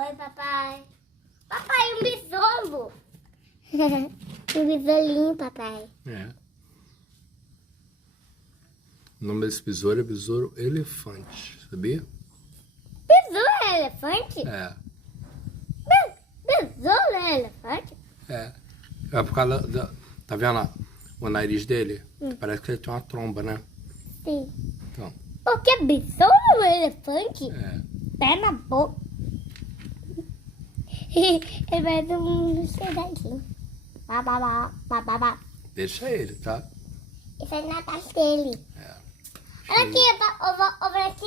Oi, papai. Papai, um besouro. Um besourinho, papai. É. O nome desse besouro é besouro elefante, sabia? Besouro é elefante? É. Besouro é elefante? É. É por causa da... Tá vendo o nariz dele? Parece que ele tem uma tromba, né? Sim. Então. Porque besouro é elefante? É. Pé na boca. Ele vai dar um pedacinho. Babá. Deixa ele, tá? Isso é na casa dele. É. Olha aqui, olha aqui.